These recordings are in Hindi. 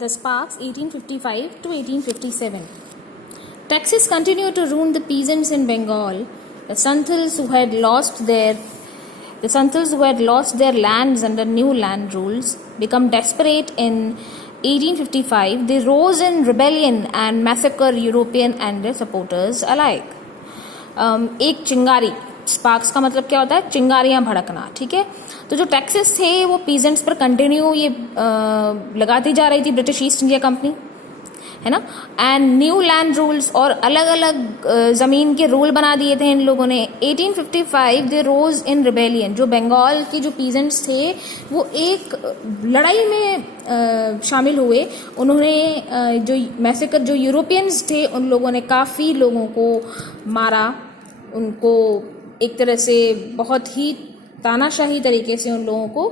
The Sparks, 1855 to 1857. Taxes continued to ruin the peasants in Bengal. The Santals who had lost their lands under new land rules become desperate in 1855. They rose in rebellion and massacre European and their supporters alike. एक चिंगारी, स्पार्क्स का मतलब क्या होता है? चिंगारियां भड़कना, ठीक है। तो जो टैक्सेस थे वो पीजेंट्स पर कंटिन्यू ये लगाती जा रही थी ब्रिटिश ईस्ट इंडिया कंपनी, है ना। एंड न्यू लैंड रूल्स और अलग अलग ज़मीन के रूल बना दिए थे इन लोगों ने। 1855 दे रोज इन रिबेलियन। जो बंगाल के जो पीजेंट्स थे वो एक लड़ाई में शामिल हुए। उन्होंने जो मैसेकर जो यूरोपियंस थे उन लोगों ने काफ़ी लोगों को मारा, उनको एक तरह से बहुत ही तानाशाही तरीके से उन लोगों को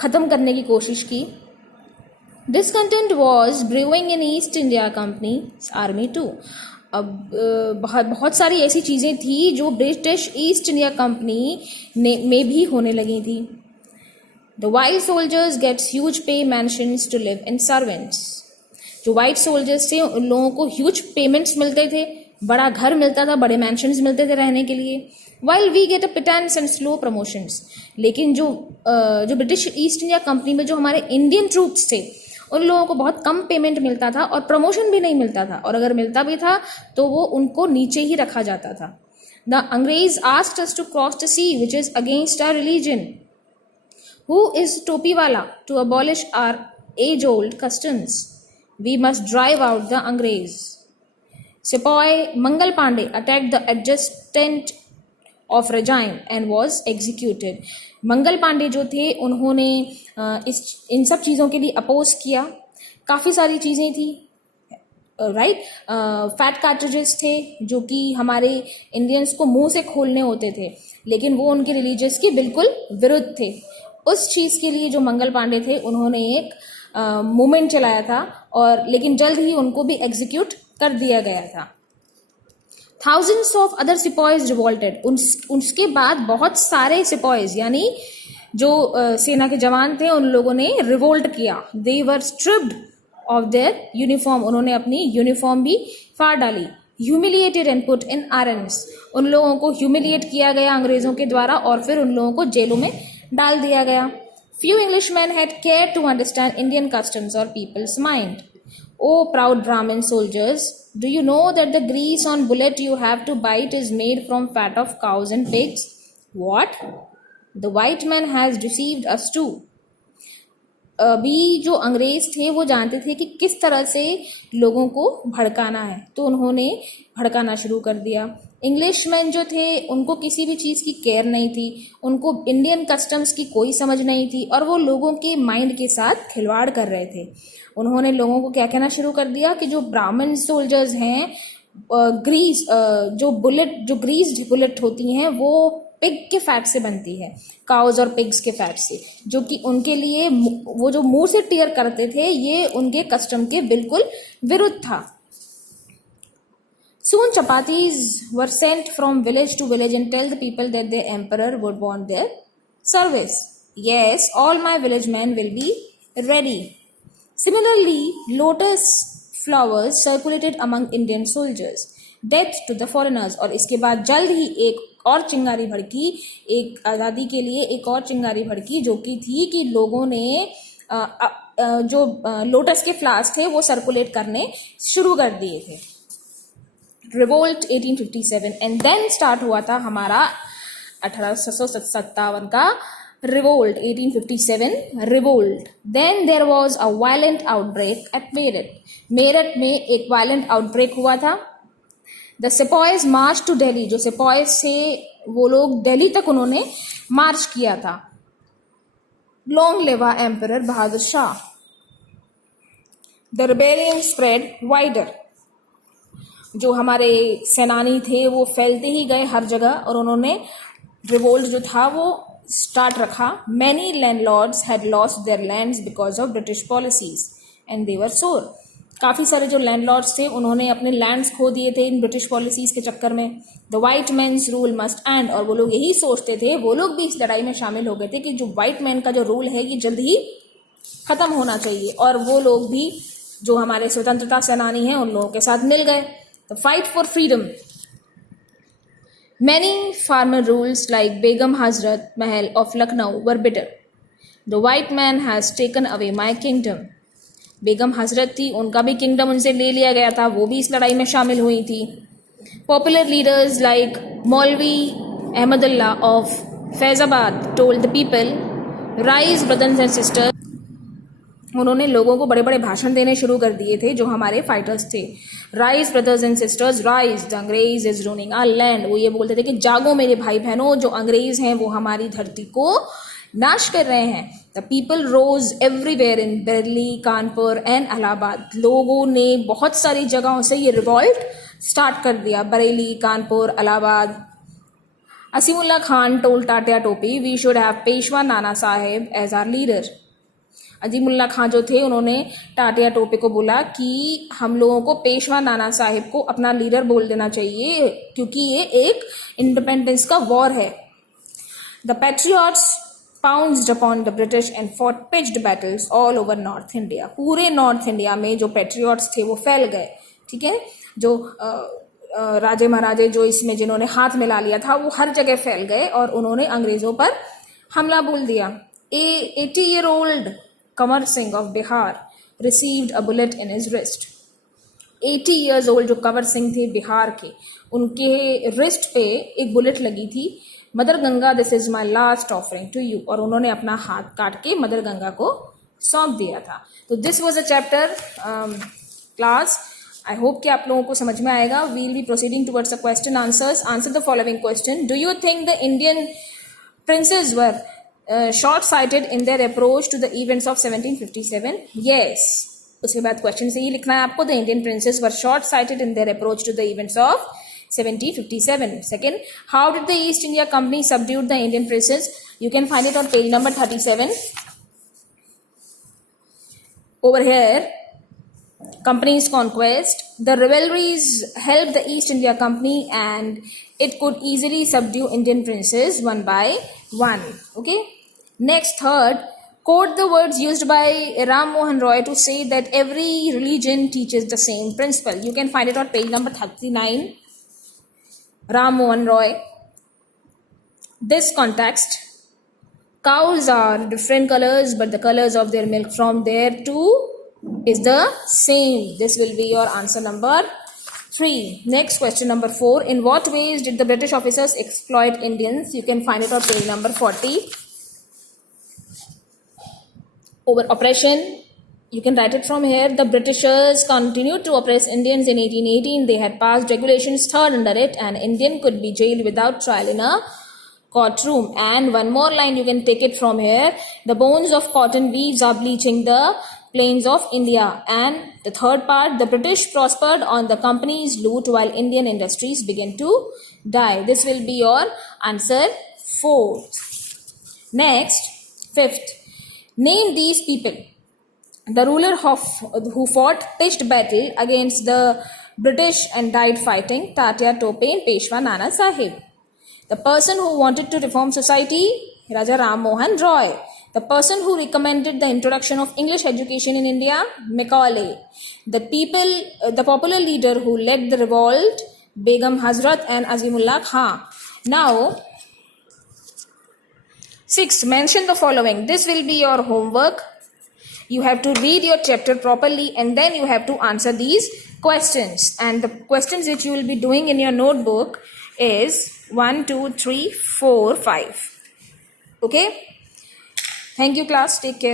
ख़त्म करने की कोशिश की। Discontent was brewing in East India Company's army too. अब बहुत सारी ऐसी चीज़ें थी जो ब्रिटिश ईस्ट इंडिया कंपनी में भी होने लगी थी। The white soldiers gets huge pay mansions to live in servants. जो white soldiers थे उन लोगों को huge payments मिलते थे, बड़ा घर मिलता था, बड़े mansions मिलते थे रहने के लिए। While we get a pittance and slow promotions. लेकिन जो ब्रिटिश ईस्ट इंडिया कंपनी में जो हमारे इंडियन ट्रूप्स थे उन लोगों को बहुत कम पेमेंट मिलता था और प्रमोशन भी नहीं मिलता था, और अगर मिलता भी था तो वो उनको नीचे ही रखा जाता था। द अंग्रेज asked us to cross the sea which is against our religion. Who is टोपीवाला to abolish our age old customs? We must drive out the अंग्रेज। सिपाही Mangal Pandey attack the adjutant of regiment and was executed. Mangal Pandey जो थे उन्होंने इन सब चीज़ों के लिए अपोज किया। काफ़ी सारी चीज़ें थी, राइट। फैट कार्ट्रिजेस थे जो कि हमारे इंडियंस को मुंह से खोलने होते थे, लेकिन वो उनके रिलीजियस के बिल्कुल विरुद्ध थे। उस चीज़ के लिए जो मंगल पांडे थे उन्होंने एक मूवमेंट चलाया था, और लेकिन जल्द ही उनको भी एग्जीक्यूट कर दिया गया था। Thousands of other sepoys revolted. उसके बाद बहुत सारे सिपाहीज यानी जो सेना के जवान थे उन लोगों ने रिवोल्ट किया। They were stripped of their uniform. उन्होंने अपनी यूनिफॉर्म भी फाड़ डाली। Humiliated and put in irons. उन लोगों को ह्यूमिलिएट किया गया अंग्रेजों के द्वारा और फिर उन लोगों को जेलों में डाल दिया गया। Few Englishmen had cared to understand Indian customs or people's mind. Oh, proud Brahmin soldiers, do you know that the grease on bullet you have to bite is made from fat of cows and pigs? What? The white man has deceived us too. अभी जो अंग्रेज थे वो जानते थे कि किस तरह से लोगों को भड़काना है, तो उन्होंने भड़काना शुरू कर दिया। इंग्लिशमैन जो थे उनको किसी भी चीज़ की केयर नहीं थी, उनको इंडियन कस्टम्स की कोई समझ नहीं थी, और वो लोगों के माइंड के साथ खिलवाड़ कर रहे थे। उन्होंने लोगों को क्या कहना शुरू कर दिया कि जो ब्राह्मण सोल्जर्स हैं, जो ग्रीस्ड बुलेट होती हैं वो पिग के फैट से बनती है, काउज और पिग्स के फैट से, जो कि उनके लिए वो जो मुंह से टीयर करते थे ये उनके कस्टम के बिल्कुल विरुद्ध था। Soon chapatis were sent from village to village and tell the people that the emperor would want their service. Yes, all my village men will be ready. Similarly, lotus flowers circulated among Indian soldiers. Death to the foreigners. और इसके बाद जल्द ही एक और चिंगारी भड़की, एक आज़ादी के लिए एक और चिंगारी भड़की, जो कि थी कि लोगों ने जो लोटस के फ्लावर्स थे वो सर्कुलेट करने शुरू कर दिए थे। रिवोल्ट 1857 एंड देन स्टार्ट हुआ था हमारा 1857 का revolt. 1857 revolt. Then there was a violent outbreak at Meerut. Meerut में एक वायलेंट आउटब्रेक हुआ था। द सिपाहीज मार्च टू दिल्ली। जो सिपाहीज से वो लोग दिल्ली तक उन्होंने मार्च किया था। Long live emperor Bahadur Shah. The rebellion spread wider. जो हमारे सेनानी थे वो फैलते ही गए हर जगह, और उन्होंने रिवोल्ट जो था वो स्टार्ट रखा। Many landlords had lost their lands because of British policies and they were sore. काफ़ी सारे जो लैंडलॉर्ड्स थे उन्होंने अपने लैंड्स खो दिए थे इन ब्रिटिश पॉलिसीज के चक्कर में। The white man's rule must end. और वो लोग यही सोचते थे, वो लोग भी इस लड़ाई में शामिल हो गए थे कि जो वाइट मैन का जो रूल है ये जल्द ही ख़त्म होना चाहिए, और वो लोग भी जो हमारे स्वतंत्रता सेनानी हैं उन लोगों के साथ मिल गए. The fight for freedom. Many farmer rules like Begum Hazrat Mahal of Lucknow were bitter. The white man has taken away my kingdom. Begum Hazrat थी, उनका भी किंगडम उनसे ले लिया गया था, वो भी इस लड़ाई में शामिल हुई थी. Popular leaders like Maulvi Ahmadullah of Faizabad told the people, rise brothers and sisters. उन्होंने लोगों को बड़े बड़े भाषण देने शुरू कर दिए थे जो हमारे फाइटर्स थे. Rise brothers and sisters, rise, the अंग्रेज इज रूलिंग आवर लैंड. वो ये बोलते थे कि जागो मेरे भाई बहनों, जो अंग्रेज हैं वो हमारी धरती को नाश कर रहे हैं. The people rose everywhere in Delhi, Kanpur and Allahabad. लोगों ने बहुत सारी जगहों से ये रिवॉल्ट स्टार्ट कर दिया. बरेली, कानपुर, इलाहाबाद. असीमुल्ला खान टोल्ड टाटिया टोपी, we should have Peshwa Nana Saheb as our leader. Azimullah खां जो थे उन्होंने टाटिया टोपे को बोला कि हम लोगों को पेशवा नाना साहिब को अपना लीडर बोल देना चाहिए क्योंकि ये एक इंडिपेंडेंस का वॉर है. The patriots pounced upon the British and fought pitched battles all over north India. पूरे नॉर्थ इंडिया में जो पैट्रियट्स थे वो फैल गए. ठीक है, जो राजे महाराजे जो इसमें जिन्होंने हाथ मिला लिया था वो हर जगह फैल गए और उन्होंने अंग्रेजों पर हमला बोल दिया. 80-year-old Kamar Singh of Bihar received a bullet in his wrist. 80 years old जो कंवर सिंह थे बिहार के, उनके रिस्ट पे एक बुलेट लगी थी. Mother Ganga, this is my last offering to you. और उन्होंने अपना हाथ काट के मदर गंगा को सौंप दिया था. तो this was a chapter class. I hope कि आप लोगों को समझ में आएगा. We'll be proceeding towards the question answers. Answer the following question. Do you think the Indian princes were short-sighted in their approach to the events of 1757? Yes. उसके बाद क्वेश्चन से ये लिखना है आपको. The Indian princes were short-sighted in their approach to the events of 1757. Second, how did the East India Company subdue the Indian princes? You can find it on page number 37. Over here, Company's conquest. The rivalries helped the East India Company and it could easily subdue Indian princes one by one. Okay. Next, third, quote the words used by Ram Mohan Roy to say that every religion teaches the same principle. You can find it on page number 39. Ram Mohan Roy. This context, cows are different colors, but the colors of their milk from there too is the same. This will be your answer number 3. Next, question number 4. In what ways did the British officers exploit Indians? You can find it on page number 40. Over oppression, you can write it from here. The Britishers continued to oppress Indians in 1818. They had passed regulations third under it. An Indian could be jailed without trial in a courtroom. And one more line you can take it from here. The bones of cotton weaves are bleaching the plains of India. And the third part, the British prospered on the company's loot while Indian industries began to die. This will be your answer 4th. Next, 5th. Name these people. The ruler who fought pitched battle against the British and died fighting, Tatya Tope and Peshwa Nana Sahib. The person who wanted to reform society, Raja Ram Mohan Roy. The person who recommended the introduction of English education in India, Macaulay. The popular leader who led the revolt, Begum Hazrat and Azimullah Khan. Now, 6th, mention the following. This will be your homework. You have to read your chapter properly and then you have to answer these questions. And the questions which you will be doing in your notebook is 1, 2, 3, 4, 5. Okay? Thank you class. Take care.